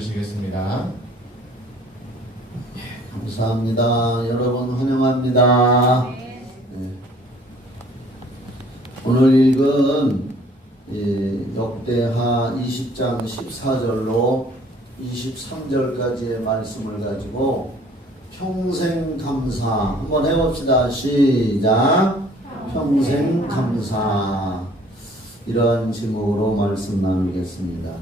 주시겠습니다. 감사합니다. 여러분 환영합니다. 네. 오늘 읽은 역대하 20장 14절로 23절까지의 말씀을 가지고 평생 감사 한번 해봅시다. 시작. 평생 감사. 이러한 제목으로 말씀 나누겠습니다.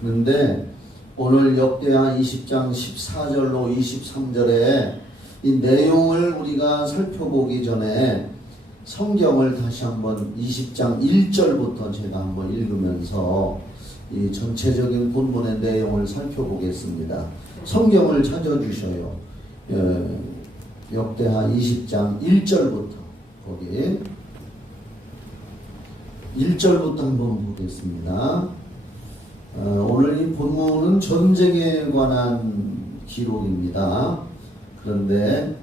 그런데 오늘 역대하 20장 14절로 23절에 이 내용을 우리가 살펴보기 전에 성경을 다시 한번 20장 1절부터 제가 한번 읽으면서 이 전체적인 본문의 내용을 살펴보겠습니다. 성경을 찾아주셔요. 역대하 20장 1절부터 거기 1절부터 한번 보겠습니다. 오늘 이 본문은 전쟁에 관한 기록입니다. 그런데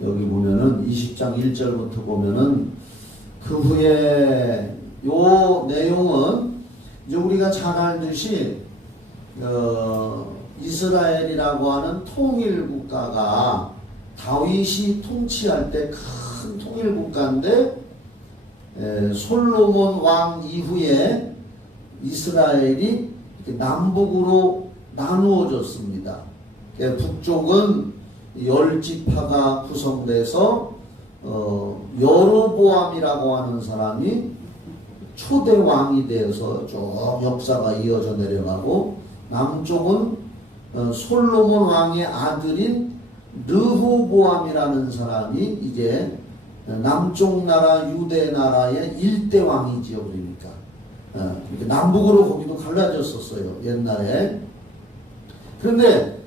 여기 보면은 20장 1절부터 보면은 그 후에 요 내용은 이제 우리가 잘 알듯이 이스라엘이라고 하는 통일 국가가 다윗이 통치할 때 큰 통일 국가인데 솔로몬 왕 이후에 이스라엘이 남북으로 나누어졌습니다. 북쪽은 10지파가 구성돼서 여로보암이라고 하는 사람이 초대 왕이 되어서 쭉 역사가 이어져 내려가고, 남쪽은 솔로몬 왕의 아들인 르호보암이라는 사람이 이제 남쪽 나라 유대 나라의 일대 왕이지요. 그러니까 남북으로 거기도 갈라졌었어요, 옛날에. 그런데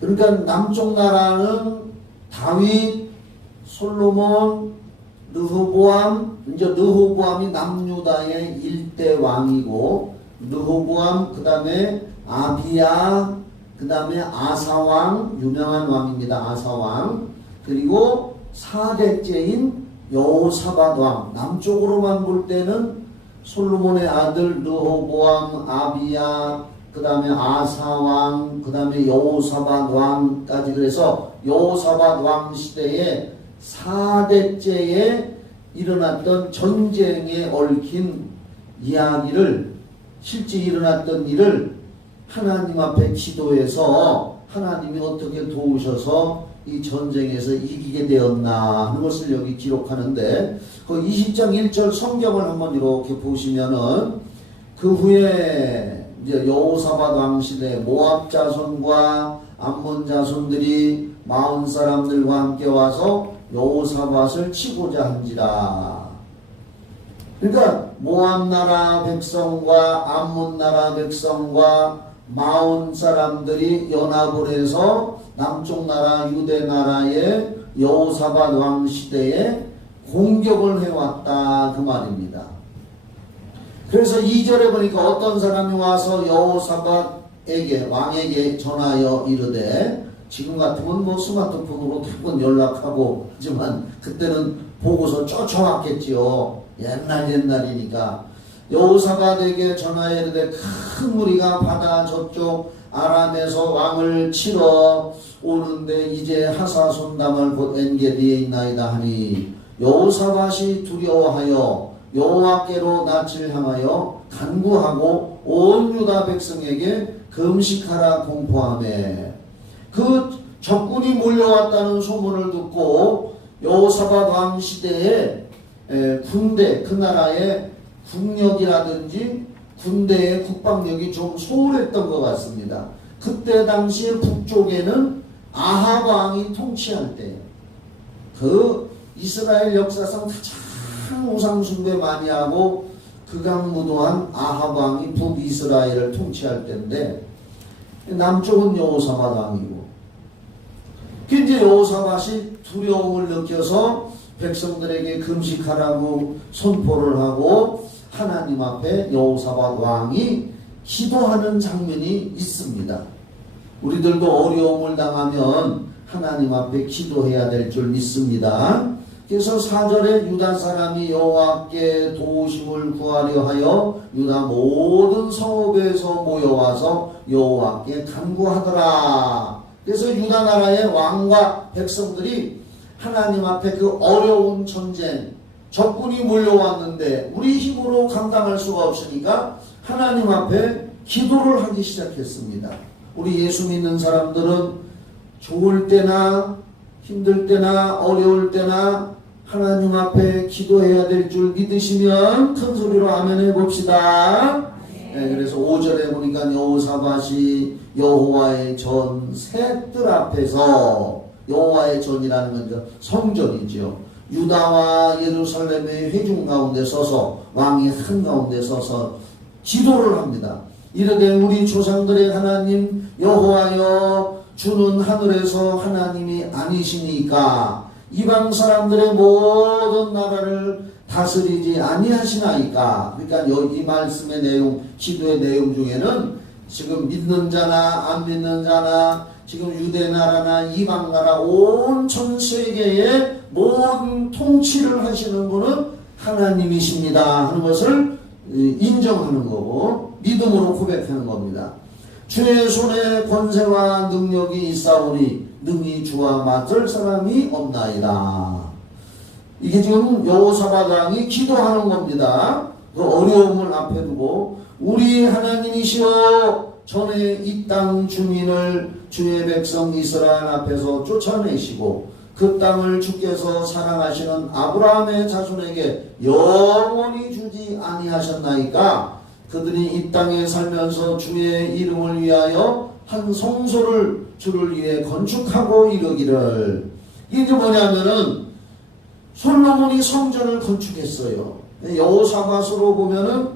그러니까 남쪽 나라는 다윗, 솔로몬, 르호보암, 이제 르호보암이 남유다의 일대 왕이고, 르호보암 그 다음에 아비야, 그 다음에 아사왕, 유명한 왕입니다. 아사왕. 그리고 4대째인 여호사밧 왕. 남쪽으로만 볼 때는 솔로몬의 아들 르호보암, 아비야, 그 다음에 아사왕, 그 다음에 여호사밧 왕까지, 그래서 여호사밧 왕 시대에 4대째에 일어났던 전쟁에 얽힌 이야기를, 실제 일어났던 일을 하나님 앞에 기도해서 하나님이 어떻게 도우셔서 이 전쟁에서 이기게 되었나 하는 것을 여기 기록하는데, 그 20장 1절 성경을 한번 이렇게 보시면은 그 후에 이제 여호사밧 왕 시대 모압 자손과 암몬 자손들이 마흔 사람들과 함께 와서 여호사밧을 치고자 한지라. 그러니까 모압 나라 백성과 암몬 나라 백성과 마흔 사람들이 연합을 해서 남쪽 나라 유대 나라의 여호사밧 왕 시대에 공격을 해왔다 그 말입니다. 그래서 2절에 보니까 어떤 사람이 와서 여호사밧에게, 왕에게 전하여 이르되, 지금 같으면 뭐 스마트폰으로 대부분 연락하고, 하지만 그때는 보고서 쫓아왔겠지요. 옛날이니까. 여호사밧에게 전하여 이르되, 큰 무리가 바다 저쪽 아람에서 왕을 치러 오는데 이제 하사손담을 곧 엔게디에 있나이다 하니, 여호사밧이 두려워하여 여호와께로 낯을 향하여 간구하고 온 유다 백성에게 금식하라 공포하매, 그 적군이 몰려왔다는 소문을 듣고 여호사밧 왕 시대에 군대, 그 나라의 국력이라든지 군대의 국방력이 좀 소홀했던 것 같습니다. 그때 당시에 북쪽에는 아합 왕이 통치할 때, 그 이스라엘 역사상 가장 우상숭배 많이 하고 극악무도한 아합 왕이 북이스라엘을 통치할 때인데, 남쪽은 여호사밧 왕이고, 그 이제 여호사밧이 두려움을 느껴서 백성들에게 금식하라고 선포를 하고 하나님 앞에 여호사밧 왕이 기도하는 장면이 있습니다. 우리들도 어려움을 당하면 하나님 앞에 기도해야 될 줄 믿습니다. 그래서 4절에 유다 사람이 여호와께 도우심을 구하려 하여 유다 모든 성읍에서 모여와서 여호와께 간구하더라. 그래서 유다 나라의 왕과 백성들이 하나님 앞에 그 어려운 전쟁, 적군이 몰려왔는데 우리 힘으로 감당할 수가 없으니까 하나님 앞에 기도를 하기 시작했습니다. 우리 예수 믿는 사람들은 좋을 때나 힘들 때나 어려울 때나 하나님 앞에 기도해야 될 줄 믿으시면 큰 소리로 아멘 해봅시다. 네, 그래서 5절에 보니까 여호사밧이 여호와의 전 셋들 앞에서, 여호와의 전이라는 건 성전이죠. 유다와 예루살렘의 회중 가운데 서서, 왕이 한가운데 서서 기도를 합니다. 이르되 우리 조상들의 하나님 여호와여, 주는 하늘에서 하나님이 아니시니까 이방 사람들의 모든 나라를 다스리지 아니하시나이까. 그러니까 이 말씀의 내용, 기도의 내용 중에는 지금 믿는 자나 안 믿는 자나 지금 유대 나라나 이방 나라 온 전 세계의 모든 통치를 하시는 분은 하나님이십니다 하는 것을 인정하는 거고 믿음으로 고백하는 겁니다. 주의 손에 권세와 능력이 있사오니 능히 주와 맞설 사람이 없나이다. 이게 지금 여호사밧 왕이 기도하는 겁니다. 그 어려움을 앞에 두고 우리 하나님이시여, 전에 이 땅 주민을 주의 백성 이스라엘 앞에서 쫓아내시고 그 땅을 주께서 사랑하시는 아브라함의 자손에게 영원히 주지 아니하셨나이까. 그들이 이 땅에 살면서 주의 이름을 위하여 한 성소를 주를 위해 건축하고 이르기를. 이게 뭐냐면은 솔로몬이 성전을 건축했어요. 여호사밧으로 보면은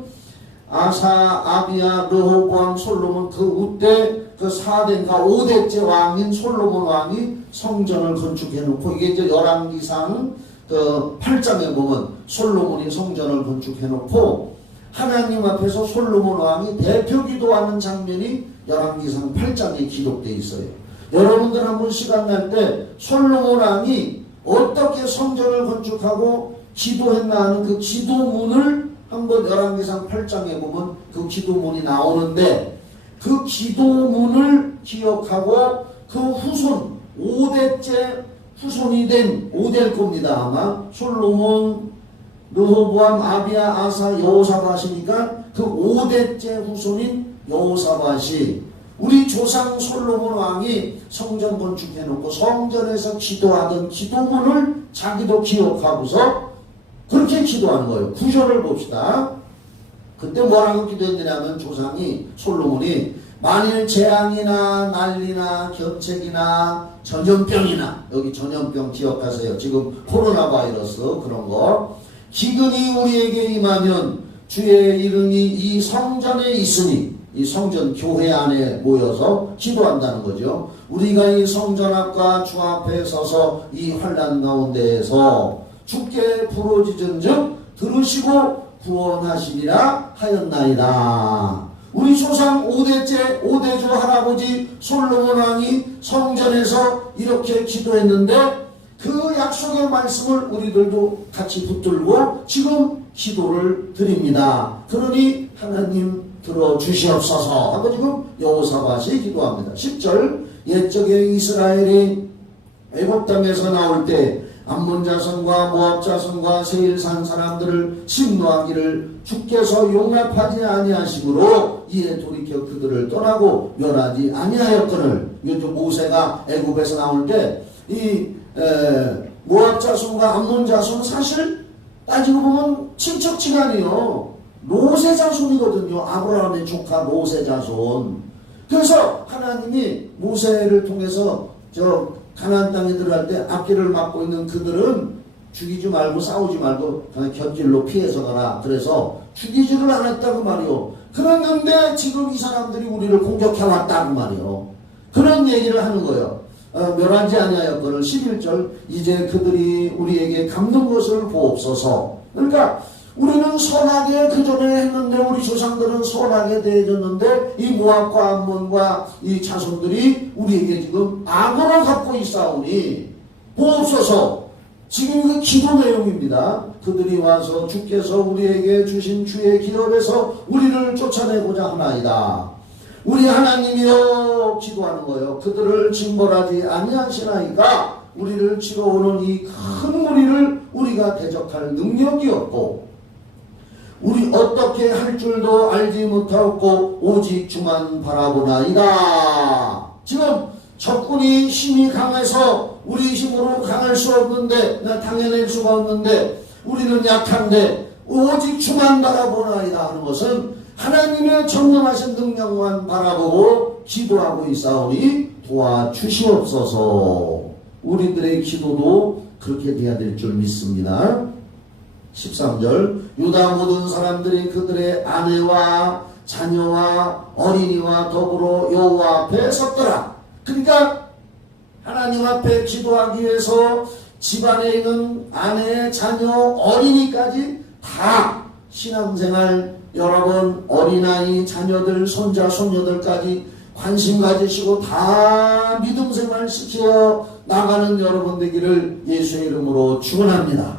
아사, 아비야, 르호보암, 솔로몬 그 우때 그 4대인가 5대째 왕인 솔로몬 왕이 성전을 건축해놓고, 이게 이제 열왕기상 그 8장에 보면 솔로몬이 성전을 건축해놓고 하나님 앞에서 솔로몬 왕이 대표 기도하는 장면이 열왕기상 8장에 기록되어 있어요. 여러분들 한번 시간 날 때 솔로몬 왕이 어떻게 성전을 건축하고 기도했나 하는 그 기도문을 한번 열왕기상 8장에 보면 그 기도문이 나오는데, 그 기도문을 기억하고 그 후손 5대째 후손이 된 5대일 겁니다. 아마 솔로몬, 르호보암, 아비야, 아사, 여호사밧이니까 그 5대째 후손인 여호사밧이 우리 조상 솔로몬 왕이 성전 건축해놓고 성전에서 기도하던 기도문을 자기도 기억하고서 그렇게 기도하는 거예요. 구절을 봅시다. 그때 뭐라고 기도했느냐면 조상이 솔로몬이 만일 재앙이나 난리나 견책이나 전염병이나, 여기 전염병 기억하세요. 지금 코로나 바이러스 그런 거, 기근이 우리에게 임하면 주의 이름이 이 성전에 있으니, 이 성전 교회 안에 모여서 기도한다는 거죠. 우리가 이 성전 앞과 주 앞에 서서 이 환난 가운데에서 주께 부르짖은즉 들으시고 구원하시리라 하였나이다. 우리 조상 5대째 5대조 할아버지 솔로몬 왕이 성전에서 이렇게 기도했는데 그 약속의 말씀을 우리들도 같이 붙들고 지금 기도를 드립니다. 그러니 하나님 들어주시옵소서 하고 지금 여호사밧이 기도합니다. 10절, 옛적에 이스라엘이 애굽 땅에서 나올 때 암몬 자손과 모압 자손과 세일산 사람들을 침노하기를 주께서 용납하지 아니하심으로 이에 돌이켜 그들을 떠나고 멸하지 아니하였거늘. 요즘 모세가 애굽에서 나올 때 이 모압 자손과 암몬 자손은 사실 따지고 보면 친척지간이요, 롯의 자손이거든요. 아브라함의 조카 롯의 자손. 그래서 하나님이 모세를 통해서 저 가나안 땅에 들어갈 때 앞길을 막고 있는 그들은 죽이지 말고 싸우지 말고 그냥 곁길로 피해서 가라. 그래서 죽이지를 않았다고 말이요. 그랬는데 지금 이 사람들이 우리를 공격해 왔다고 말이요. 그런 얘기를 하는 거예요. 멸하지 아니하였거늘. 11절, 이제 그들이 우리에게 갚는 것을 보옵소서. 그러니까 우리는 선하게 그전에 했는데, 우리 조상들은 선하게 대해줬는데 이 모압과 암몬과 이 자손들이 우리에게 지금 악으로 갚고 있사오니 보옵소서. 지금 그 기도 내용입니다. 그들이 와서 주께서 우리에게 주신 주의 기업에서 우리를 쫓아내고자 하나이다. 우리 하나님이여 기도하는 거예요. 그들을 징벌하지 아니하시나이까 우리를 치러 오는 이 큰 무리를 우리가 대적할 능력이 없고 우리 어떻게 할 줄도 알지 못하고 오직 주만 바라보나이다. 지금 적군이 힘이 강해서 우리 힘으로 강할 수 없는데 당해낼 수가 없는데 우리는 약한데 오직 주만 바라보나이다 하는 것은 하나님의 전능하신 능력만 바라보고 기도하고 있사오니 도와주시옵소서. 우리들의 기도도 그렇게 돼야 될 줄 믿습니다. 13절 유다 모든 사람들이 그들의 아내와 자녀와 어린이와 더불어 여호와 앞에 섰더라. 그러니까 하나님 앞에 기도하기 위해서 집안에 있는 아내, 자녀, 어린이까지 다 신앙생활 여러분 어린아이, 자녀들, 손자, 손녀들까지 관심 가지시고 다 믿음생활 시켜 나가는 여러분 되기를 예수의 이름으로 축원합니다.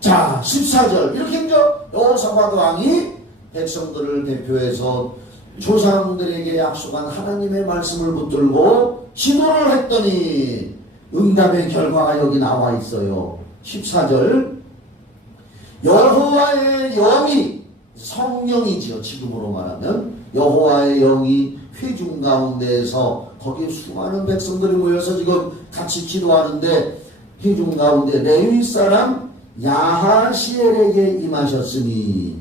자 14절 이렇게 이제 여호사밧 왕이 백성들을 대표해서 조상들에게 약속한 하나님의 말씀을 붙들고 기도를 했더니 응답의 결과가 여기 나와 있어요. 14절 여호와의 영이 성령이지요. 지금으로 말하면 여호와의 영이 회중 가운데에서 거기에 수많은 백성들이 모여서 지금 같이 기도하는데 회중 가운데 레위 사람 야하시엘에게 임하셨으니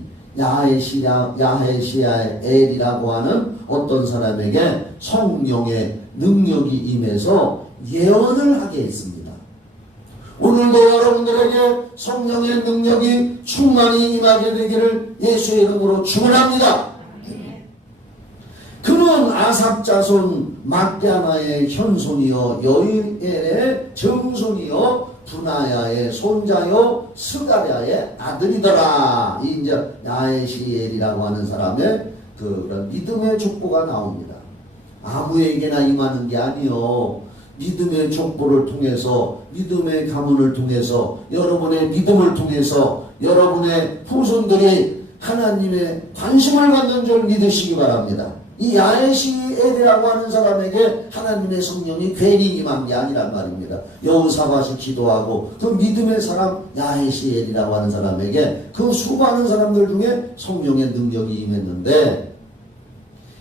야하시엘이라고 하는 어떤 사람에게 성령의 능력이 임해서 예언을 하게 했습니다. 오늘도 여러분들에게 성령의 능력이 충만히 임하게 되기를 예수의 이름으로 축원합니다. 그는 아삽 자손 막야나의 현손이요 여일의 정손이요 분하야의 손자요 스가랴의 아들이더라. 이 이제 야에시엘이라고 하는 사람의 그런 믿음의 족보가 나옵니다. 아무에게나 임하는 게 아니요. 믿음의 족보를 통해서 믿음의 가문을 통해서 여러분의 믿음을 통해서 여러분의 후손들이 하나님의 관심을 갖는 줄 믿으시기 바랍니다. 이 야에시엘이라고 하는 사람에게 하나님의 성령이 괜히 임한 게 아니란 말입니다. 여호사밧이 기도하고 그 믿음의 사람 야에시엘이라고 하는 사람에게 그 수많은 사람들 중에 성령의 능력이 임했는데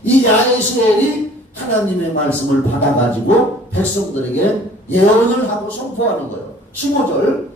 이 야에시엘이 하나님의 말씀을 받아가지고 백성들에게 예언을 하고 선포하는 거예요. 15절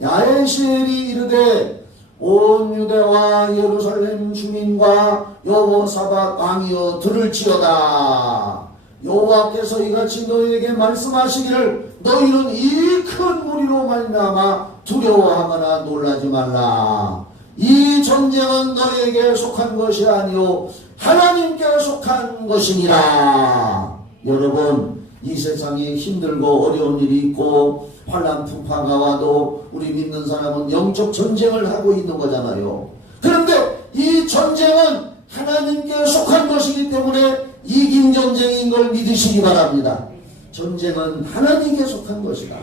야에시엘이 이르되 온 유대와 예루살렘 주민과 여호사밧 왕이여 들을지어다. 여호와께서 이같이 너희에게 말씀하시기를 너희는 이 큰 무리로 말미암아 두려워하거나 놀라지 말라. 이 전쟁은 너희에게 속한 것이 아니요 하나님께 속한 것이니라. 여러분 이 세상에 힘들고 어려운 일이 있고 환난 풍파가 와도 우리 믿는 사람은 영적 전쟁을 하고 있는 거잖아요. 그런데 이 전쟁은 하나님께 속한 것이기 때문에 이긴 전쟁인 걸 믿으시기 바랍니다. 전쟁은 하나님께 속한 것이다.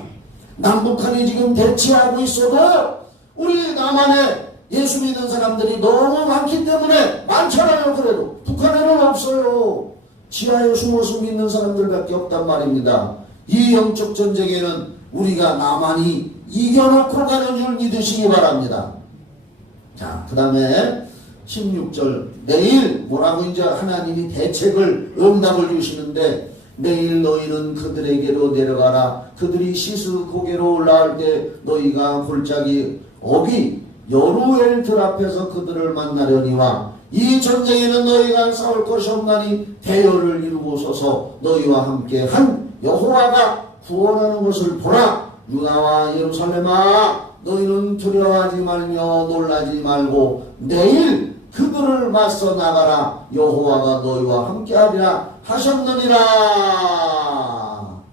남북한이 지금 대치하고 있어도 우리 남한에 예수 믿는 사람들이 너무 많기 때문에 많잖아요. 그래도 북한에는 없어요. 지하에 숨어서 믿는 사람들밖에 없단 말입니다. 이 영적 전쟁에는 우리가 나만이 이겨놓고 가는 줄 믿으시기 바랍니다. 자, 그 다음에 16절 내일 뭐라고 이제 하나님이 대책을 응답을 주시는데 내일 너희는 그들에게로 내려가라. 그들이 시스 고개로 올라올 때 너희가 골짜기 어비 여루엘 들 앞에서 그들을 만나려니와 이 전쟁에는 너희가 싸울 것이 없나니 대열을 이루고서서 너희와 함께 한 여호와가 구원하는 것을 보라. 유다와 예루살렘아 너희는 두려워하지 말며 놀라지 말고 내일 그들을 맞서 나가라. 여호와가 너희와 함께하리라 하셨느니라.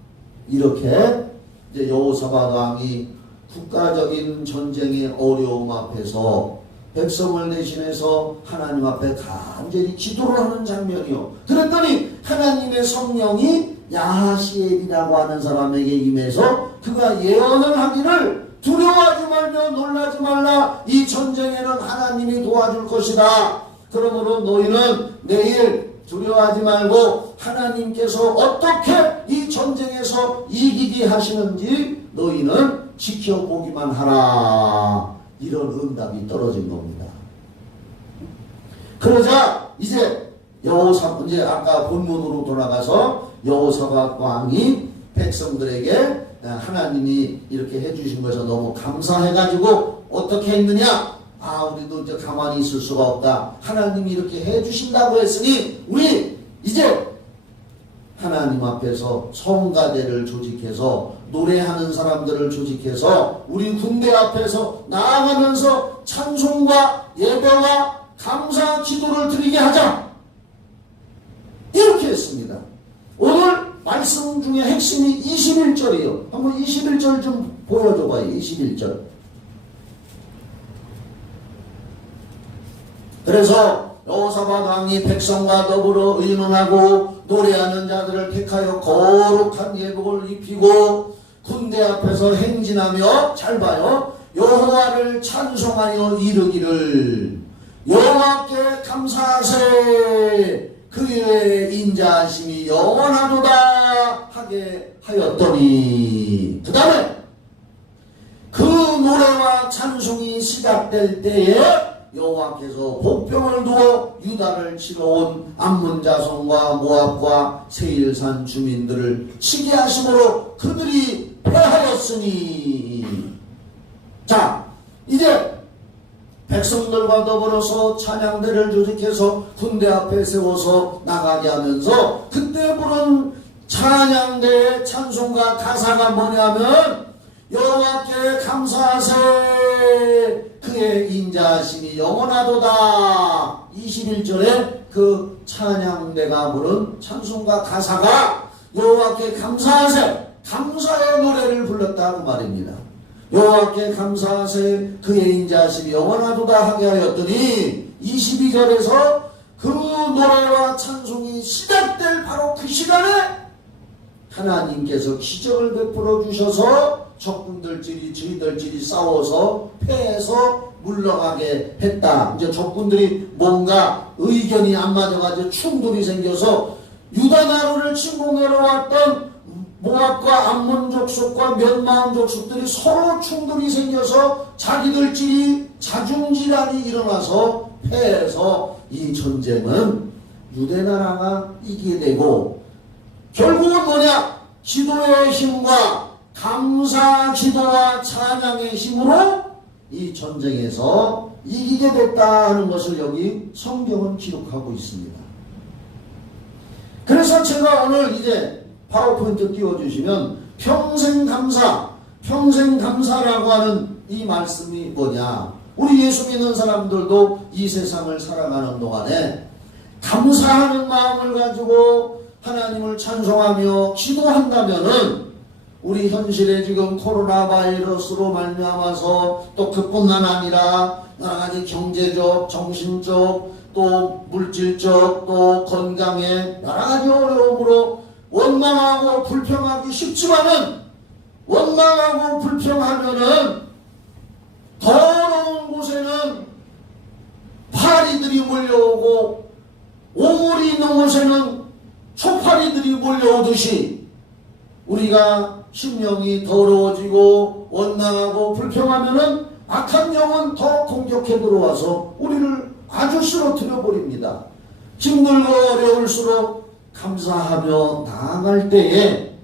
이렇게 이제 여호사밧 왕이 국가적인 전쟁의 어려움 앞에서 백성을 대신해서 하나님 앞에 간절히 기도를 하는 장면이요. 그랬더니 하나님의 성령이 야하시엘이라고 하는 사람에게 임해서 그가 예언을 하기를 두려워하지 말며 놀라지 말라. 이 전쟁에는 하나님이 도와줄 것이다. 그러므로 너희는 내일 두려워하지 말고 하나님께서 어떻게 이 전쟁에서 이기게 하시는지 너희는 지켜보기만 하라. 이런 응답이 떨어진 겁니다. 그러자 이제 이제 아까 본문으로 돌아가서 여호사밧 왕이 백성들에게 하나님이 이렇게 해주신 것에 너무 감사해가지고 어떻게 했느냐? 우리도 이제 가만히 있을 수가 없다. 하나님이 이렇게 해주신다고 했으니 우리 이제 하나님 앞에서 성가대를 조직해서 노래하는 사람들을 조직해서 우리 군대 앞에서 나아가면서 찬송과 예배와 감사 기도를 드리게 하자. 이렇게 했습니다. 오늘 말씀 중에 핵심이 21절이에요. 한번 21절 좀 보여줘봐요. 21절. 그래서 여호사밧 왕이 백성과 더불어 의논하고 노래하는 자들을 택하여 거룩한 예복을 입히고 군대 앞에서 행진하며, 잘 봐요, 여호와를 찬송하여 이르기를 여호와께 감사하세 그의 인자하심이 영원하도다 하게 하였더니, 그 다음에 그 노래와 찬송이 시작될 때에 여호와께서 복병을 두어 유다를 치러 온 암몬 자손과 모압과 세일산 주민들을 치게 하심으로 그들이 패하였으니. 자, 이제 백성들과 더불어서 찬양대를 조직해서 군대 앞에 세워서 나가게 하면서 그때 부른 찬양대의 찬송가 가사가 뭐냐면 여호와께 감사하세 그의 인자하심이 영원하도다. 21절에 그 찬양대가 부른 찬송가 가사가 여호와께 감사하세, 감사의 노래를 불렀다고 말입니다. 여호와께 감사하세 그의 인자하심이 영원하도다 하게 하였더니 22절에서 그 노래와 찬송이 시작될 바로 그 시간에 하나님께서 기적을 베풀어 주셔서 적군들끼리 저희들끼리 싸워서 패해서 물러가게 했다. 이제 적군들이 뭔가 의견이 안 맞아가지고 충돌이 생겨서 유다 나라를 침공하러 왔던 모압과 암몬 족속과 멸망 족속들이 서로 충돌이 생겨서 자기들끼리 자중질환이 일어나서 패해서 이 전쟁은 유대 나라가 이기게 되고, 결국은 뭐냐? 기도의 힘과 감사 기도와 찬양의 힘으로 이 전쟁에서 이기게 됐다 하는 것을 여기 성경은 기록하고 있습니다. 그래서 제가 오늘 이제 파워포인트 띄워주시면 평생 감사라고 하는 이 말씀이 뭐냐? 우리 예수 믿는 사람들도 이 세상을 살아가는 동안에 감사하는 마음을 가지고 하나님을 찬송하며 기도한다면은 우리 현실에 지금 코로나 바이러스로 말미암아서 또 그뿐만 아니라 여러 가지 경제적, 정신적, 또 물질적, 또 건강의 여러 가지 어려움으로 원망하고 불평하기 쉽지만은, 원망하고 불평하면은 더러운 곳에는 파리들이 몰려오고 오물이 있는 곳에는 초파리들이 몰려오듯이 우리가 심령이 더러워지고 원망하고 불평하면은 악한 영은 더 공격해 들어와서 우리를 아주 쓰러뜨려 버립니다. 힘들고 어려울수록 감사하며 나아갈 때에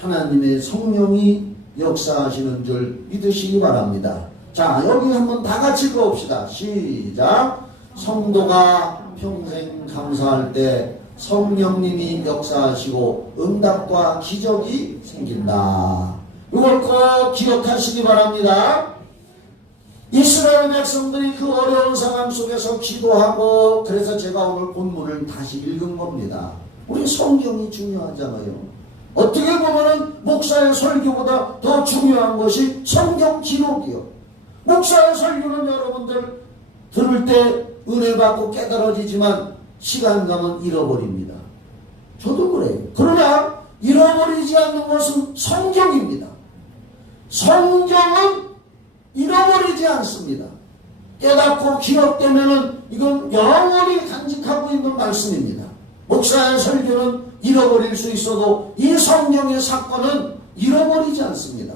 하나님의 성령이 역사하시는 줄 믿으시기 바랍니다. 자, 여기 한번 다 같이 읽어봅시다. 시작. 성도가 평생 감사할 때 성령님이 역사하시고 응답과 기적이 생긴다. 이걸 꼭 기억하시기 바랍니다. 이스라엘 백성들이 그 어려운 상황 속에서 기도하고, 그래서 제가 오늘 본문을 다시 읽은 겁니다. 우리 성경이 중요하잖아요. 어떻게 보면은 목사의 설교보다 더 중요한 것이 성경 기록이요. 목사의 설교는 여러분들 들을 때 은혜 받고 깨달아지지만 시간 가면 잃어버립니다. 저도 그래요. 그러나 잃어버리지 않는 것은 성경입니다. 성경은 잃어버리지 않습니다. 깨닫고 기억되면은 이건 영원히 간직하고 있는 말씀입니다. 목사의 설교는 잃어버릴 수 있어도 이 성경의 사건은 잃어버리지 않습니다.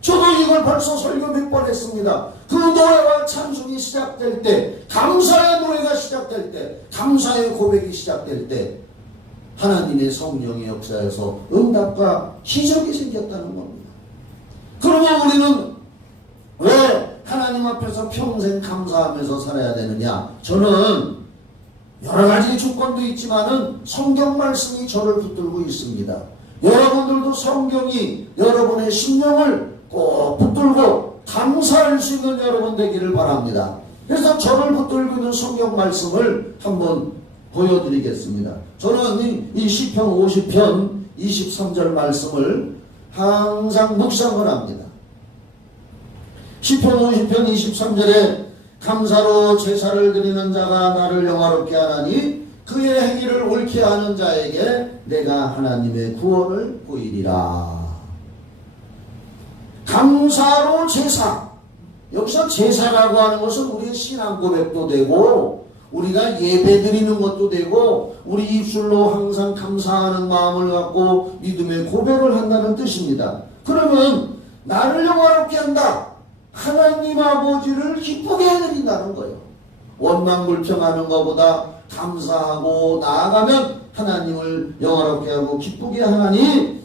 저도 이걸 벌써 설교 몇 번 했습니다. 그 노래와 찬송이 시작될 때, 감사의 노래가 시작될 때, 감사의 고백이 시작될 때 하나님의 성령의 역사에서 응답과 기적이 생겼다는 겁니다. 그러면 우리는 왜 하나님 앞에서 평생 감사하면서 살아야 되느냐? 저는 여러 가지 조건도 있지만은 성경 말씀이 저를 붙들고 있습니다. 여러분들도 성경이 여러분의 심령을 꼭 붙들고 감사할 수 있는 여러분 되기를 바랍니다. 그래서 저를 붙들고 있는 성경 말씀을 한번 보여드리겠습니다. 저는 이 시편 50편 23절 말씀을 항상 묵상을 합니다. 시편 50편 23절에 감사로 제사를 드리는 자가 나를 영화롭게 하나니 그의 행위를 옳게 하는 자에게 내가 하나님의 구원을 보이리라. 감사로 제사. 여기서 제사라고 하는 것은 우리의 신앙 고백도 되고 우리가 예배 드리는 것도 되고 우리 입술로 항상 감사하는 마음을 갖고 믿음의 고백을 한다는 뜻입니다. 그러면 나를 영화롭게 한다. 하나님 아버지를 기쁘게 해드린다는 거예요. 원망불평하는 것보다 감사하고 나아가면 하나님을 영화롭게 하고 기쁘게 하나니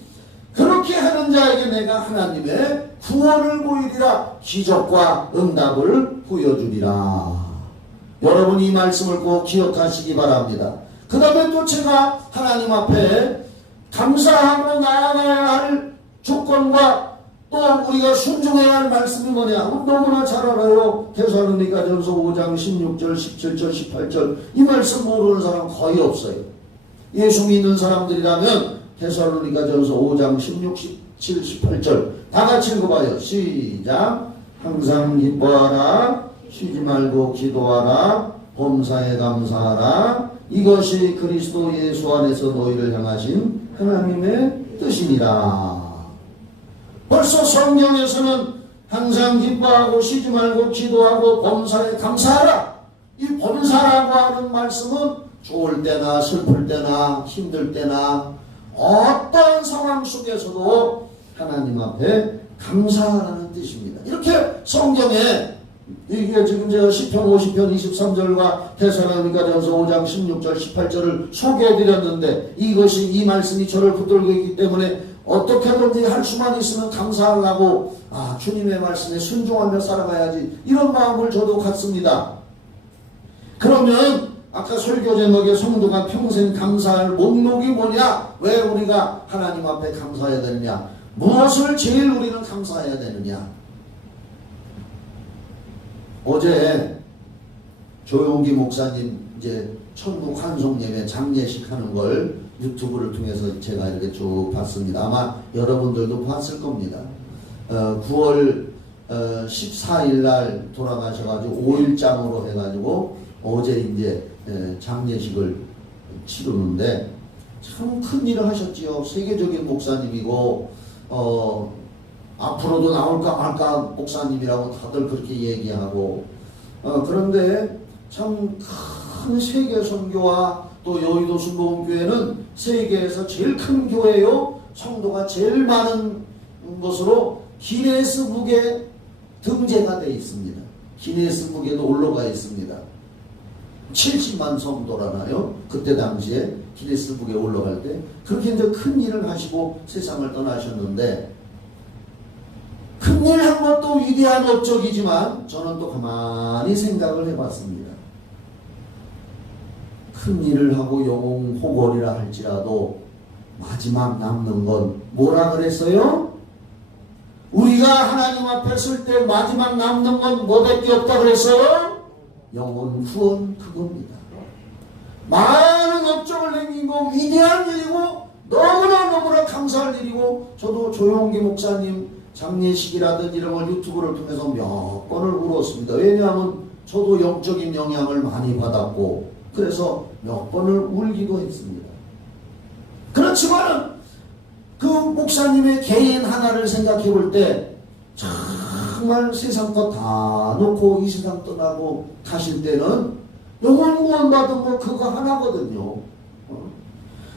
그렇게 하는 자에게 내가 하나님의 구원을 보이리라. 기적과 응답을 보여주리라. 여러분 이 말씀을 꼭 기억하시기 바랍니다. 그 다음에 또 제가 하나님 앞에 감사하고 나아가야 할 조건과 또 우리가 순종해야 할 말씀이 뭐냐? 너무나 잘 알아요. 데살로니가전서 5장 16절 17절 18절 이 말씀 모르는 사람 거의 없어요. 예수 믿는 사람들이라면 데살로니가전서 5장 16, 17, 18절 다 같이 읽어봐요. 시작. 항상 기뻐하라. 쉬지 말고 기도하라. 범사에 감사하라. 이것이 그리스도 예수 안에서 너희를 향하신 하나님의 뜻이니라. 벌써 성경에서는 항상 기뻐하고 쉬지 말고 기도하고 범사에 감사하라. 이 범사라고 하는 말씀은 좋을 때나 슬플 때나 힘들 때나 어떤 상황 속에서도 하나님 앞에 감사하라는 뜻입니다. 이렇게 성경에 이게 지금 제가 시편 50편 23절과 데살로니가전서 5장 16절 18절을 소개해드렸는데 이것이 이 말씀이 저를 붙들고 있기 때문에 어떻게든지 할 수만 있으면 감사하려고 주님의 말씀에 순종하며 살아가야지 이런 마음을 저도 갖습니다. 그러면 아까 설교 제목에 성도가 평생 감사할 목록이 뭐냐? 왜 우리가 하나님 앞에 감사해야 되느냐? 무엇을 제일 우리는 감사해야 되느냐? 어제 조용기 목사님 이제 천국 환송 예배 장례식 하는 걸 유튜브를 통해서 제가 이렇게 쭉 봤습니다. 아마 여러분들도 봤을 겁니다. 9월 14일 날 돌아가셔가지고 5일장으로 해가지고 어제 이제 장례식을 치르는데 참 큰 일을 하셨지요. 세계적인 목사님이고 앞으로도 나올까 말까 목사님이라고 다들 그렇게 얘기하고 그런데 참 큰 세계 선교와 또 여의도 순복음교회는 세계에서 제일 큰 교회요. 성도가 제일 많은 것으로 기네스북에 등재가 되어 있습니다. 기네스북에도 올라가 있습니다. 70만 성도라나요? 그때 당시에 기네스북에 올라갈 때 그렇게 이제 큰 일을 하시고 세상을 떠나셨는데 큰 일 한 것도 위대한 업적이지만 저는 또 가만히 생각을 해봤습니다. 큰 일을 하고 영웅 호걸이라 할지라도 마지막 남는 건 뭐라 그랬어요? 우리가 하나님 앞에 설 때 마지막 남는 건 뭐밖에 없다 그랬어요? 영혼 구원 그겁니다. 많은 업적을 남기고 위대한 일이고 너무나 감사할 일이고 저도 조용기 목사님 장례식이라든지 이런 걸 유튜브를 통해서 몇 번을 울었습니다. 왜냐하면 저도 영적인 영향을 많이 받았고 그래서 몇 번을 울기도 했습니다. 그렇지만은 그 목사님의 개인 하나를 생각해 볼 때 정말 세상 거 다 놓고 이 세상 떠나고 가실 때는 영원 구원받은 거 그거 하나거든요.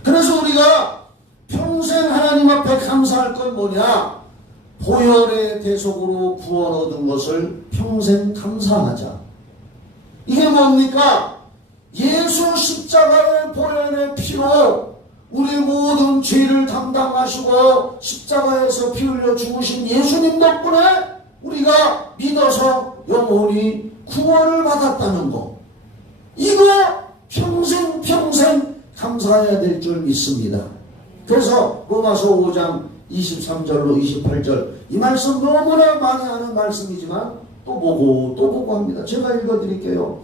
그래서 우리가 평생 하나님 앞에 감사할 건 뭐냐? 보혈의 대속으로 구원 얻은 것을 평생 감사하자. 이게 뭡니까? 예수 십자가의 보혈의 피로 우리 모든 죄를 담당하시고 십자가에서 피 흘려 죽으신 예수님 덕분에 우리가 믿어서 영원히 구원을 받았다는 거. 이거 평생 감사해야 될 줄 믿습니다. 그래서 로마서 5장 23절로 28절 이 말씀 너무나 많이 하는 말씀이지만 또 보고 합니다. 제가 읽어드릴게요.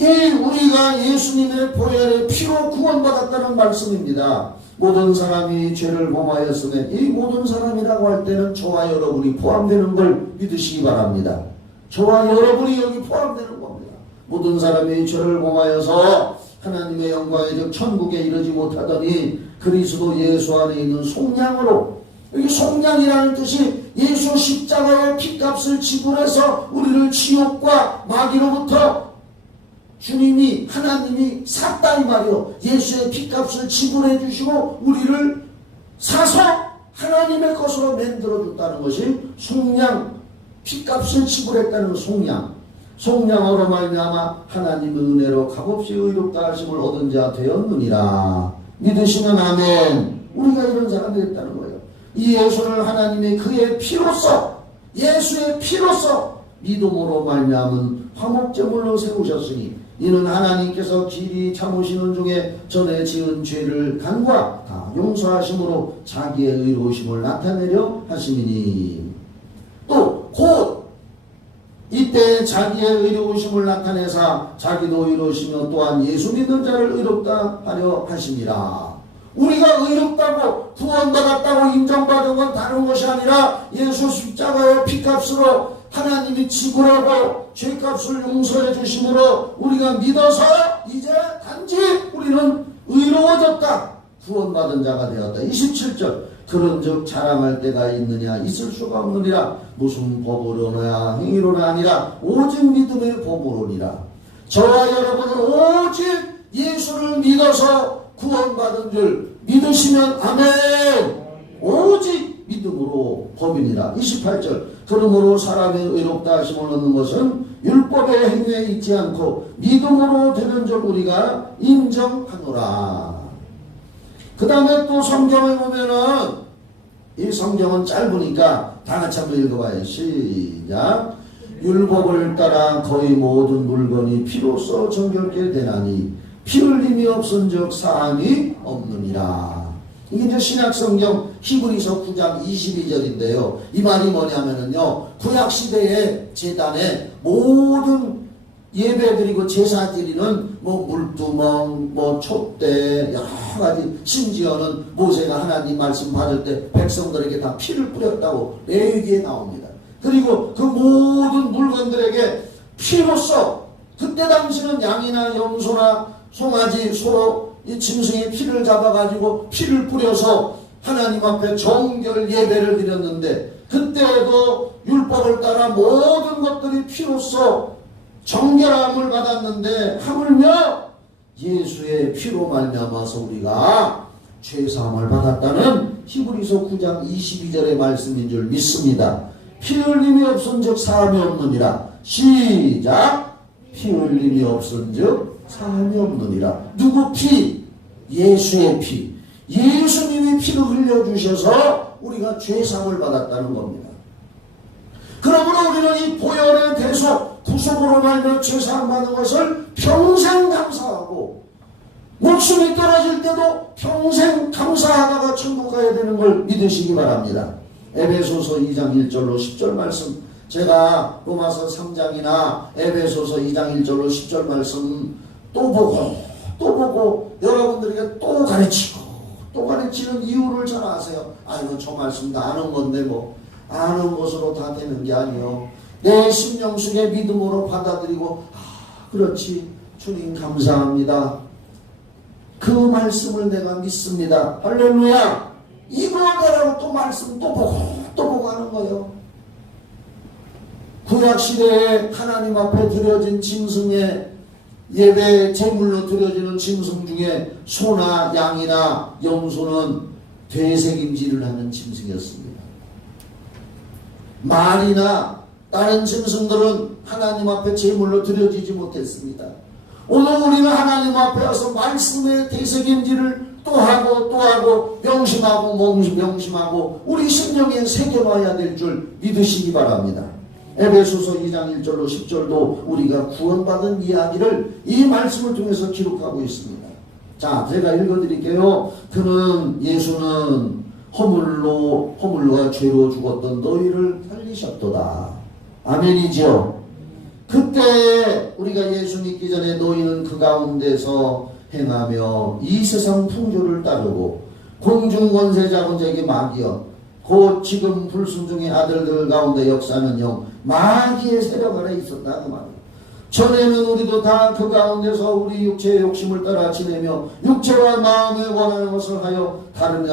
이 우리가 예수님의 보혈의 피로 구원받았다는 말씀입니다. 모든 사람이 죄를 범하였으면 이 모든 사람이라고 할 때는 저와 여러분이 포함되는 걸 믿으시기 바랍니다. 저와 여러분이 여기 포함되는 겁니다. 모든 사람이 죄를 범하여서 하나님의 영광의 즉 천국에 이르지 못하더니 그리스도 예수 안에 있는 속량으로, 여기 속량이라는 뜻이 예수 십자가의 피값을 지불해서 우리를 지옥과 마귀로부터 주님이 하나님이 샀다 이 말이요. 예수의 피값을 지불해 주시고 우리를 사서 하나님의 것으로 만들어 줬다는 것이 속량, 피값을 지불했다는 속량. 속량으로 말미암아 하나님의 은혜로 값없이 의롭다 하심을 얻은 자 되었느니라. 믿으시면 아멘. 우리가 이런 사람이 됐다는 거예요. 이 예수를 하나님이 그의 피로써, 예수의 피로써 믿음으로 말미암은 화목제물로 세우셨으니 이는 하나님께서 길이 참으시는 중에 전에 지은 죄를 간과 다 용서하심으로 자기의 의로우심을 나타내려 하심이니 또 곧 이때 자기의 의로우심을 나타내사 자기도 의로우시며 또한 예수 믿는 자를 의롭다 하려 하심이라. 우리가 의롭다고 구원받았다고 인정받은 건 다른 것이 아니라 예수 십자가의 피값으로 하나님이 지불하고 죄값을 용서해 주심으로 우리가 믿어서 이제 단지 우리는 의로워졌다. 구원받은 자가 되었다. 27절 그런즉 자랑할 때가 있느냐 있을 수가 없느니라. 무슨 법으로나 행위로나 아니라 오직 믿음의 법으로니라. 저와 여러분은 오직 예수를 믿어서 구원받은 줄 믿으시면 아멘. 오직 믿음으로 법이니라. 28절 그러므로 사람의 의롭다 하심을 얻는 것은 율법의 행위에 있지 않고 믿음으로 되는 줄 우리가 인정하노라. 그 다음에 또 성경을 보면은 이 성경은 짧으니까 다 같이 한번 읽어봐요. 시작. 율법을 따라 거의 모든 물건이 피로써 정결케 되나니 피 흘림이 없은즉 사함이 없느니라. 이게 이제 신약성경 히브리서 9장 22절인데요. 이 말이 뭐냐면은요, 구약시대의 제단에 모든 예배드리고 제사 드리는 뭐 물두멍, 뭐 촛대, 여러 가지, 심지어는 모세가 하나님 말씀 받을 때 백성들에게 다 피를 뿌렸다고 레위기에 나옵니다. 그리고 그 모든 물건들에게 피로써, 그때 당시는 양이나 염소나 송아지, 소, 이 짐승의 피를 잡아가지고 피를 뿌려서 하나님 앞에 정결 예배를 드렸는데, 그때에도 율법을 따라 모든 것들이 피로써 정결함을 받았는데 하물며 예수의 피로 말미암아서 우리가 죄사함을 받았다는 히브리서 9장 22절의 말씀인 줄 믿습니다. 피 흘림이 없은즉 사함이 없느니라. 시작. 피 흘림이 없은즉 사함이 없느니라. 누구 피? 예수의 피. 예수님이 피를 흘려주셔서 우리가 죄사함을 받았다는 겁니다. 그러므로 우리는 이 보혈의 대속, 구속으로 말미암아 죄사함 받은 것을 평생 감사하고 목숨이 떨어질 때도 평생 감사하다가 천국 가야 되는 걸 믿으시기 바랍니다. 에베소서 2장 1절로 10절 말씀, 제가 로마서 3장이나 에베소서 2장 1절로 10절 말씀 또 보고 여러분들에게 또 가르치는 이유를 잘 아세요. 아이고 저 말씀 다 아는 건데 뭐 아는 것으로 다 되는 게 아니요. 내 심령 속에 믿음으로 받아들이고 그렇지 주님 감사합니다. 그 말씀을 내가 믿습니다. 할렐루야. 이거 내라고 또 말씀 또 보고 하는 거예요. 구약시대에 하나님 앞에 드려진 짐승의 예배 제물로 드려지는 짐승 중에 소나 양이나 염소는 되새김질을 하는 짐승이었습니다. 말이나 다른 짐승들은 하나님 앞에 제물로 드려지지 못했습니다. 오늘 우리는 하나님 앞에 와서 말씀의 되새김질을 또 하고 명심하고 우리 심령에 새겨놔야 될 줄 믿으시기 바랍니다. 에베소서 2장 1절로 10절도 우리가 구원받은 이야기를 이 말씀을 통해서 기록하고 있습니다. 자, 제가 읽어드릴게요. 예수는 허물과 죄로 죽었던 너희를 살리셨도다. 아멘이죠. 그때 우리가 예수 믿기 전에 너희는 그 가운데서 행하며 이 세상 풍조를 따르고 공중권세 잡은 자에게 마귀여 곧 지금 불순종의 아들들 가운데 역사하는 영 마귀의 세력 아래 있었다 그 말이에요. 전에는 우리도 다 그 가운데서 우리 육체의 욕심을 따라 지내며 육체와 마음에 원하는 것을 하여 다른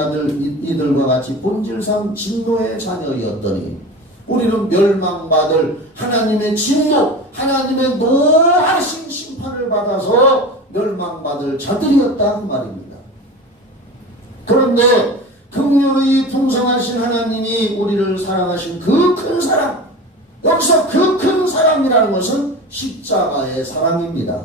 이들과 같이 본질상 진노의 자녀이었더니 우리는 멸망받을 하나님의 진노, 하나님의 노하신 심판을 받아서 멸망받을 자들이었다 그 말입니다. 그런데 긍휼의 풍성하신 하나님이 우리를 사랑하신 그 큰 사랑, 여기서 그 큰 사랑이라는 것은 십자가의 사랑입니다.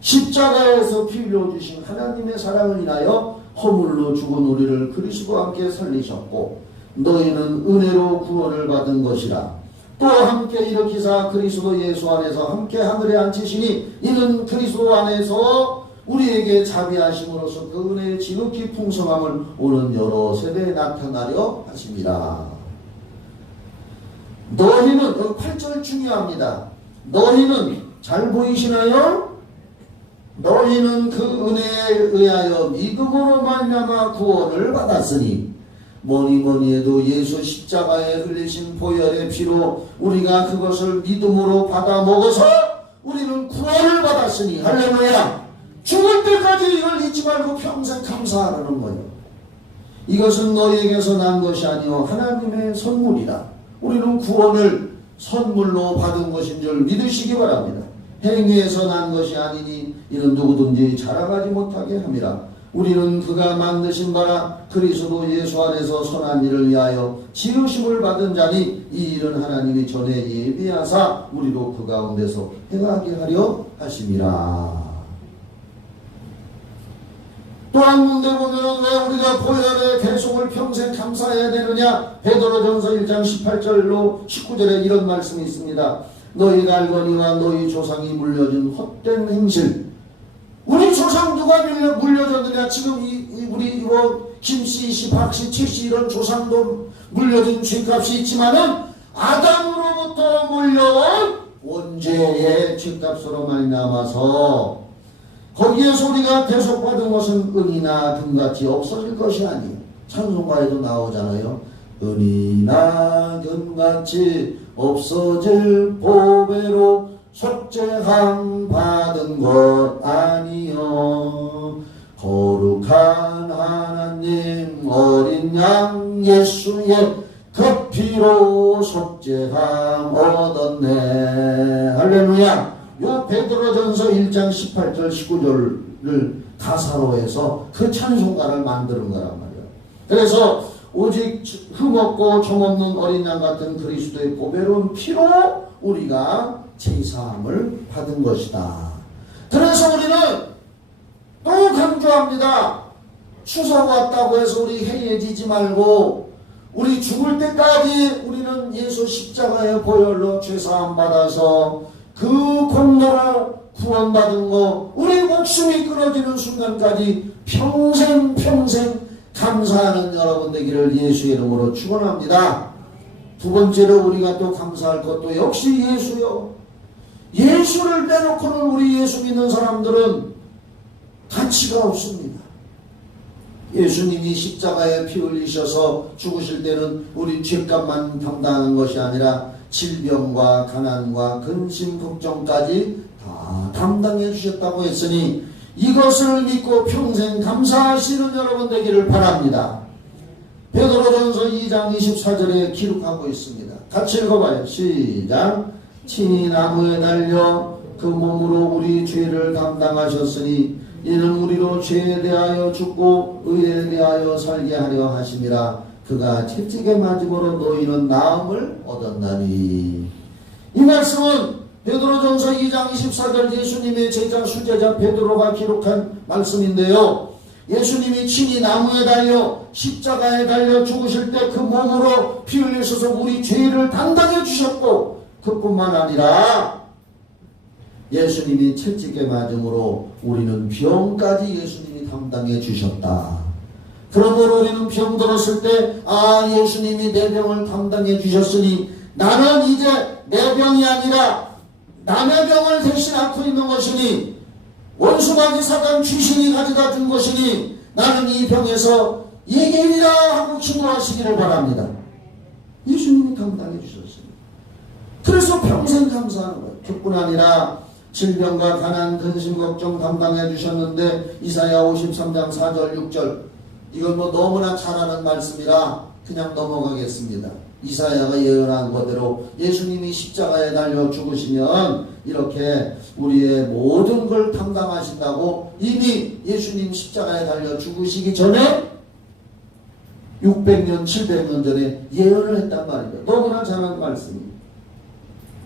십자가에서 피 흘려주신 하나님의 사랑을 인하여 허물로 죽은 우리를 그리스도와 함께 살리셨고 너희는 은혜로 구원을 받은 것이라. 또 함께 일으키사 그리스도 예수 안에서 함께 하늘에 앉히시니 이는 그리스도 안에서 우리에게 자비하심으로써 그 은혜의 지극히 풍성함을 오는 여러 세대에 나타나려 하십니다. 너희는 여기 8절 중요합니다. 너희는 잘 보이시나요? 너희는 그 은혜에 의하여 믿음으로 말미암아 구원을 받았으니 뭐니 해도 예수 십자가에 흘리신 보혈의 피로 우리가 그것을 믿음으로 받아 먹어서 우리는 구원을 받았으니 할렐루야. 죽을 때까지 이걸 잊지 말고 평생 감사하라는 거예요. 이것은 너희에게서 난 것이 아니요 하나님의 선물이다. 우리는 구원을 선물로 받은 것인 줄 믿으시기 바랍니다. 행위에서 난 것이 아니니 이는 누구든지 자랑하지 못하게 함이라. 우리는 그가 만드신 바라 그리스도 예수 안에서 선한 일을 위하여 지으심을 받은 자니 이 일은 하나님이 전에 예비하사 우리로 그 가운데서 행하게 하려 하심이라. 또 한 군데 보면 왜 우리가 보혈의 대속을 평생 감사해야 되느냐? 베드로전서 1장 18절로 19절에 이런 말씀이 있습니다. 너희가 알거니와 너희 조상이 물려준 헛된 행실. 우리 조상 누가 물려줬느냐? 지금 우리 김씨, 박씨, 최씨 이런 조상도 물려준 죄값이 있지만은 아담으로부터 물려온 원죄의 죄값으로 말미암아서 거기에서 우리가 대속받은 것은 은이나 금같이 없어질 것이 아니에요. 찬송가에도 나오잖아요. 은이나 금같이 없어질 보배로 속죄함 받은 것 아니요 거룩한 하나님 어린 양 예수의 그 피로 속죄함 얻었네. 할렐루야. 요 베드로전서 1장 18절 19절을 가사로 해서 그 찬송가를 만드는 거란 말이에요. 그래서 오직 흠없고 점없는 어린 양 같은 그리스도의 보배로운 피로 우리가 제사함을 받은 것이다. 그래서 우리는 또 강조합니다. 추석 왔다고 해서 우리 해이해지지 말고 우리 죽을 때까지 우리는 예수 십자가의 보혈로 죄사함 받아서 그 공로로 구원받은 거 우리 목숨이 끊어지는 순간까지 평생 감사하는 여러분 되기를 예수의 이름으로 축원합니다. 두 번째로 우리가 또 감사할 것도 역시 예수요. 예수를 빼놓고는 우리 예수 믿는 사람들은 가치가 없습니다. 예수님이 십자가에 피 흘리셔서 죽으실 때는 우리 죄값만 담당하는 것이 아니라 질병과 가난과 근심 걱정까지 다 담당해 주셨다고 했으니 이것을 믿고 평생 감사하시는 여러분 되기를 바랍니다. 베드로전서 2장 24절에 기록하고 있습니다. 같이 읽어봐요. 시작. 친히 나무에 달려 그 몸으로 우리 죄를 담당하셨으니 이는 우리로 죄에 대하여 죽고 의에 대하여 살게 하려 하심이라. 그가 채찍에 맞음으로 너희는 나음을 얻었나니. 이 말씀은 베드로전서 2장 24절 예수님의 제자 수제자 베드로가 기록한 말씀인데요. 예수님이 친히 나무에 달려 십자가에 달려 죽으실 때 그 몸으로 피 흘리셔서 우리 죄를 담당해 주셨고, 그뿐만 아니라 예수님이 채찍에 맞음으로 우리는 병까지 예수님이 담당해 주셨다. 그러므로 우리는 병 들었을 때 예수님이 내 병을 담당해 주셨으니 나는 이제 내 병이 아니라 남의 병을 대신 앓고 있는 것이니, 원수마귀 사단 귀신이 가져다 준 것이니 나는 이 병에서 이기리라 하고 기도하시기를 바랍니다. 예수님이 담당해 주셨습니다. 그래서 평생 감사하는 거예요. 그뿐 아니라 질병과 가난, 근심, 걱정 담당해 주셨는데 이사야 53장 4절 6절, 이건 너무나 잘 아는 말씀이라 그냥 넘어가겠습니다. 이사야가 예언한 것대로 예수님이 십자가에 달려 죽으시면 이렇게 우리의 모든 걸 담당하신다고 이미 예수님 십자가에 달려 죽으시기 전에 600년 700년 전에 예언을 했단 말이죠. 너무나 잘 아는 말씀입니다.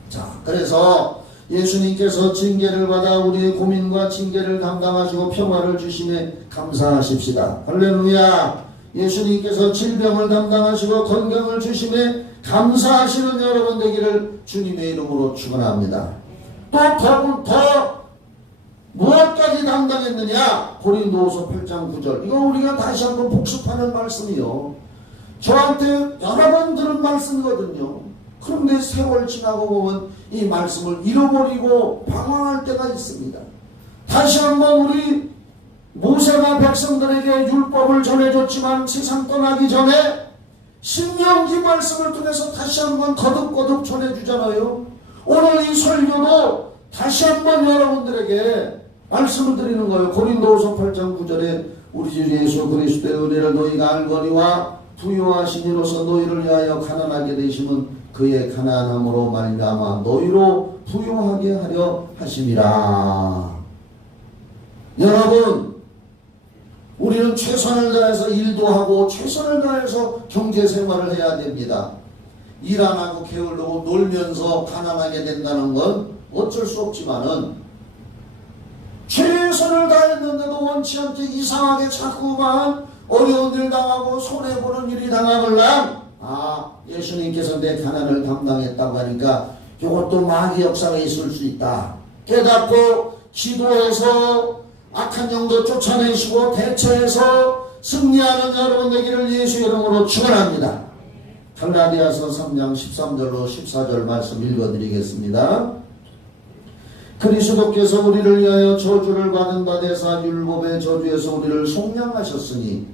자, 그래서 예수님께서 징계를 받아 우리의 고민과 징계를 담당하시고 평화를 주심에 감사하십시다. 할렐루야. 예수님께서 질병을 담당하시고 건강을 주심에 감사하시는 여러분 되기를 주님의 이름으로 축원합니다. 또 더 무엇까지 담당했느냐? 고린도후서 8장 9절. 이거 우리가 다시 한번 복습하는 말씀이요. 저한테 여러 번 들은 말씀이거든요. 그런데 세월 지나고 보면 이 말씀을 잃어버리고 방황할 때가 있습니다. 다시 한번 우리 모세가 백성들에게 율법을 전해줬지만 세상 떠나기 전에 신명기 말씀을 통해서 다시 한번 거듭거듭 전해주잖아요. 오늘 이 설교도 다시 한번 여러분들에게 말씀을 드리는 거예요. 고린도후서 8장 9절에 우리 주 예수 그리스도의 은혜를 너희가 알거니와 부요하신 이로서 너희를 위하여 가난하게 되심은 그의 가난함으로 말미암아 너희로 부요하게 하려 하심이라. 여러분, 우리는 최선을 다해서 일도 하고 최선을 다해서 경제생활을 해야 됩니다. 일 안 하고 게을르고 놀면서 가난하게 된다는 건 어쩔 수 없지만은 최선을 다했는데도 원치 않게 이상하게 자꾸만 어려운 일 당하고 손해보는 일이 당하걸랑 예수님께서 내 가난을 담당했다고 하니까 이것도 마귀 역사가 있을 수 있다 깨닫고 기도해서 악한 영도 쫓아내시고 대처해서 승리하는 여러분 되기를 예수 이름으로 축원합니다. 갈라디아서 3장 13절로 14절 말씀 읽어드리겠습니다. 그리스도께서 우리를 위하여 저주를 받은 바 되사 율법의 저주에서 우리를 속량하셨으니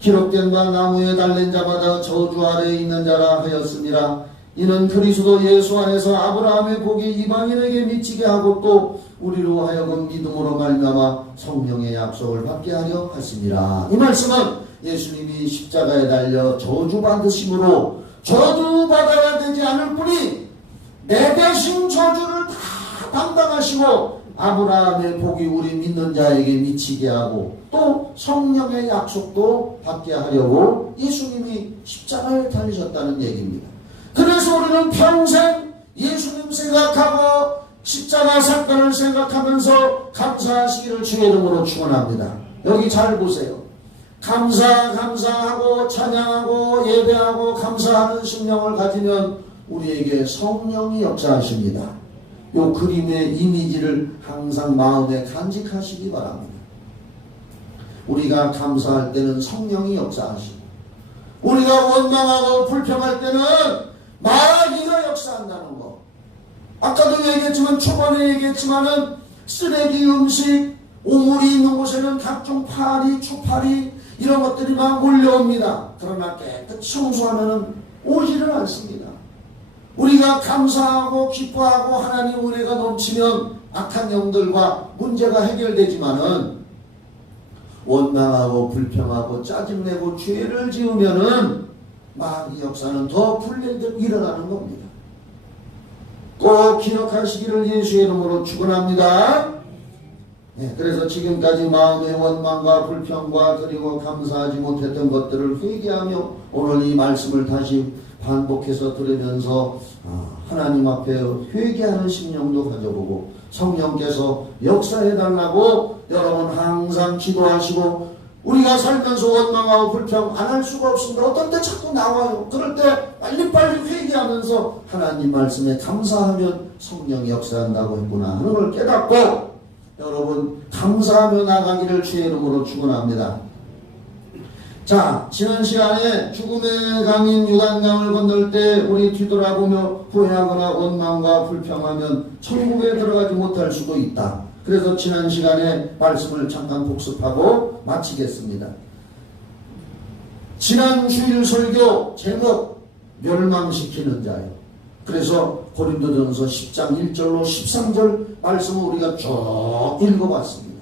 기록된 바 나무에 달린 자마다 저주 아래에 있는 자라 하였습니다. 이는 그리스도 예수 안에서 아브라함의 복이 이방인에게 미치게 하고 또 우리로 하여금 믿음으로 말미암아 성령의 약속을 받게 하려 하심이라. 이 말씀은 예수님이 십자가에 달려 저주받으심으로 저주받아야 되지 않을 뿐이 내 대신 저주를 다 담당하시고 아브라함의 복이 우리 믿는 자에게 미치게 하고 또 성령의 약속도 받게 하려고 예수님이 십자가에 달리셨다는 얘기입니다. 그래서 우리는 평생 예수님 생각하고 십자가 사건을 생각하면서 감사하시기를 주의 이름으로 축원합니다. 여기 잘 보세요. 감사하고 찬양하고 예배하고 감사하는 심령을 가지면 우리에게 성령이 역사하십니다. 요 그림의 이미지를 항상 마음에 간직하시기 바랍니다. 우리가 감사할 때는 성령이 역사하시고 우리가 원망하고 불평할 때는 마귀가 역사한다는 거. 아까도 얘기했지만 초반에 얘기했지만은 쓰레기 음식 오물이 있는 곳에는 각종 파리 추파리 이런 것들이 막 몰려옵니다. 그러나 깨끗이 청소하면은 오지를 않습니다. 우리가 감사하고 기뻐하고 하나님 은혜가 넘치면 악한 영들과 문제가 해결되지만은 원망하고 불평하고 짜증내고 죄를 지으면은 마귀 역사는 더 불리게 일어나는 겁니다. 꼭 기억하시기를 예수의 이름으로 축원합니다. 네, 그래서 지금까지 마음의 원망과 불평과 그리고 감사하지 못했던 것들을 회개하며 오늘 이 말씀을 다시 반복해서 들으면서 하나님 앞에 회개하는 심령도 가져보고 성령께서 역사해달라고 여러분 항상 기도하시고 우리가 살면서 원망하고 불평 안 할 수가 없습니다. 어떤 때 자꾸 나와요. 그럴 때 빨리빨리 회개하면서 하나님 말씀에 감사하면 성령이 역사한다고 했구나 하는 걸 깨닫고 여러분 감사하며 나가기를 주의 이름으로 축원합니다. 자, 지난 시간에 죽음의 강인 요단강을 건널 때 우리 뒤돌아보며 후회하거나 원망과 불평하면 천국에 들어가지 못할 수도 있다. 그래서 지난 시간에 말씀을 잠깐 복습하고 마치겠습니다. 지난 주일 설교 제목 멸망시키는 자요. 그래서 고린도전서 10장 1절로 13절 말씀을 우리가 쭉 읽어봤습니다.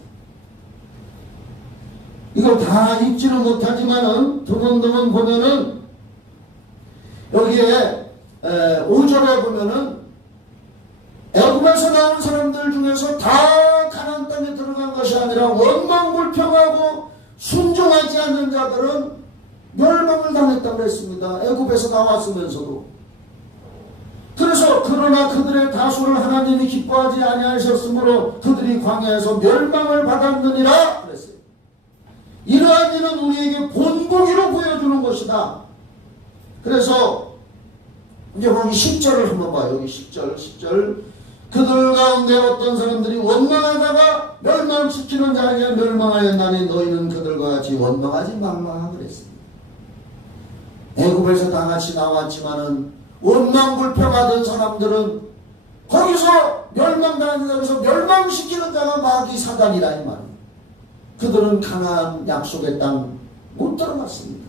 이걸 다 읽지는 못하지만은 드문드문 보면은 여기에 5절에 보면은 애굽에서 나온 사람들 중에서 다 가나안 땅에 들어간 것이 아니라 원망불평하고 순종하지 않는 자들은 멸망을 당했다고 했습니다. 애굽에서 나왔으면서도. 그래서 그러나 그들의 다수를 하나님이 기뻐하지 아니하셨으므로 그들이 광야에서 멸망을 받았느니라 그랬어요. 이러한 일은 우리에게 본보기로 보여주는 것이다. 그래서 이제 거기 10절을 한번 봐요. 여기 10절 그들 가운데 어떤 사람들이 원망하다가 멸망시키는 자에게 멸망하였나니 너희는 그들과 같이 원망하지 말라 그랬습니다. 애굽에서 다 같이 나왔지만은 원망불평하던 사람들은 거기서 멸망당하는 데서 멸망시키는 자가 마귀 사단이라 이 말이에요. 그들은 가나안 약속의 땅 못 들어갔습니다.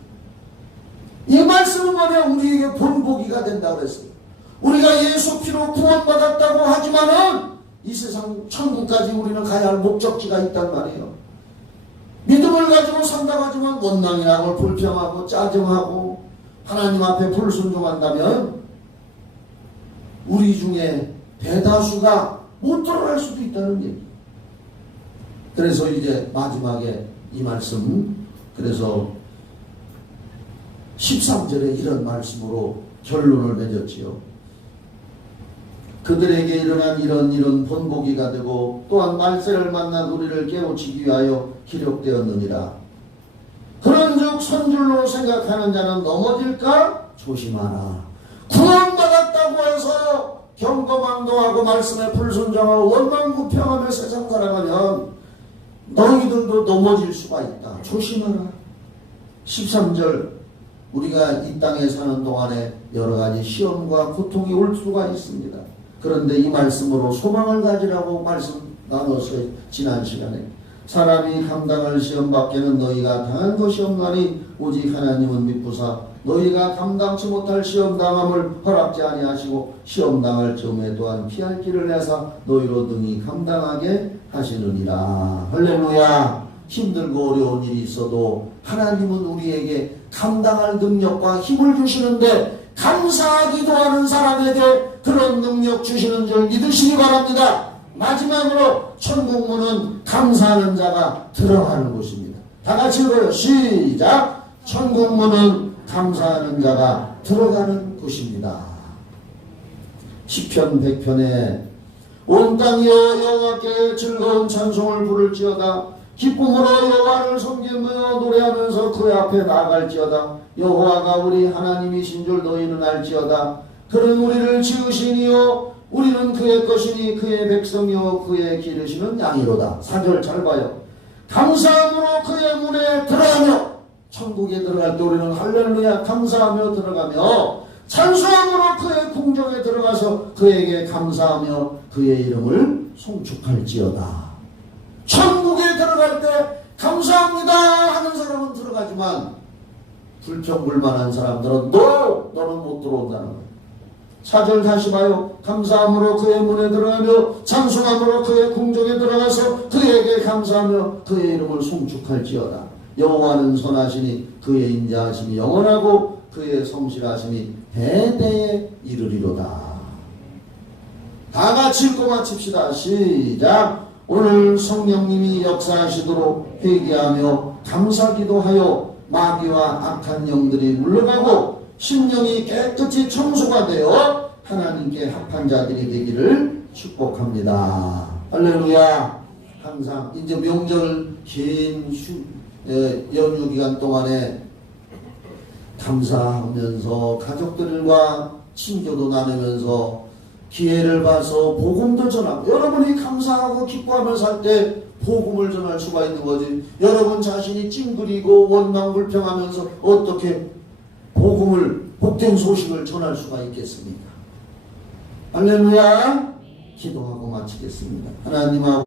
이 말씀은 뭐냐 우리에게 본보기가 된다고 그랬어요. 우리가 예수 피로 구원받았다고 하지만은 이 세상 천국까지 우리는 가야 할 목적지가 있단 말이에요. 믿음을 가지고 산다고 하지만 원망이라고 불평하고 짜증하고 하나님 앞에 불순종한다면 우리 중에 대다수가 못 들어갈 수도 있다는 얘기. 그래서 이제 마지막에 이 말씀 그래서 13절에 이런 말씀으로 결론을 맺었지요. 그들에게 일어난 이런 본보기가 되고 또한 말세를 만난 우리를 깨우치기 위하여 기록되었느니라. 그런즉 선줄로 생각하는 자는 넘어질까 조심하라. 구원받았다고 해서 경거망동하고 말씀에 불순종하고 원망불평하며 세상 살아가면 너희들도 넘어질 수가 있다. 조심하라. 13절 우리가 이 땅에 사는 동안에 여러 가지 시험과 고통이 올 수가 있습니다. 그런데 이 말씀으로 소망을 가지라고 말씀 나눴어요. 지난 시간에 사람이 감당할 시험 밖에는 너희가 당한 것이 없나니 오직 하나님은 미쁘사 너희가 감당치 못할 시험 당함을 허락지 아니하시고 시험 당할 즈음에 또한 피할 길을 내사 너희로 능히 감당하게 하시느니라. 할렐루야. 힘들고 어려운 일이 있어도 하나님은 우리에게 감당할 능력과 힘을 주시는데 감사하기도 하는 사람에게 그런 능력 주시는 줄 믿으시기 바랍니다. 마지막으로 천국문은 감사하는 자가 들어가는 곳입니다. 다 같이 읽어요. 시작. 천국문은 감사하는 자가 들어가는 곳입니다. 시편 100편에 온 땅이여 여호와께 즐거운 찬송을 부를지어다. 기쁨으로 여호와를 섬기며 노래하면서 그의 앞에 나아갈지어다. 여호와가 우리 하나님이신 줄 너희는 알지어다. 그는 우리를 지으시니요 우리는 그의 것이니 그의 백성이요 그의 기르시는 양이로다. 4절 잘 봐요. 감사함으로 그의 문에 들어가며 천국에 들어갈 때 우리는 할렐루야 감사하며 들어가며 찬송함으로 그의 궁정에 들어가서 그에게 감사하며 그의 이름을 송축할지어다. 천국에 들어갈 때 감사합니다 하는 사람은 들어가지만 불평불만한 사람들은 너는 못 들어온다는 거예요. 4절 다시 봐요. 감사함으로 그의 문에 들어가며 찬송함으로 그의 궁정에 들어가서 그에게 감사하며 그의 이름을 송축할지어다. 여호와는 선하시니 그의 인자하심이 영원하고 그의 성실하심이 대대에 이르리로다. 다 같이 읽고 마칩시다. 시작. 오늘 성령님이 역사하시도록 회개하며 감사기도하여 마귀와 악한 영들이 물러가고 심령이 깨끗이 청소가 되어 하나님께 합한 자들이 되기를 축복합니다. 할렐루야. 항상 이제 명절 긴 연휴 기간 동안에 감사하면서 가족들과 친교도 나누면서 기회를 봐서 복음도 전하고, 여러분이 감사하고 기뻐하며 살 때 복음을 전할 수가 있는 거지. 여러분 자신이 찡그리고 원망불평하면서 어떻게 복음을, 복된 소식을 전할 수가 있겠습니까? 할렐루야. 기도하고 마치겠습니다. 하나님하고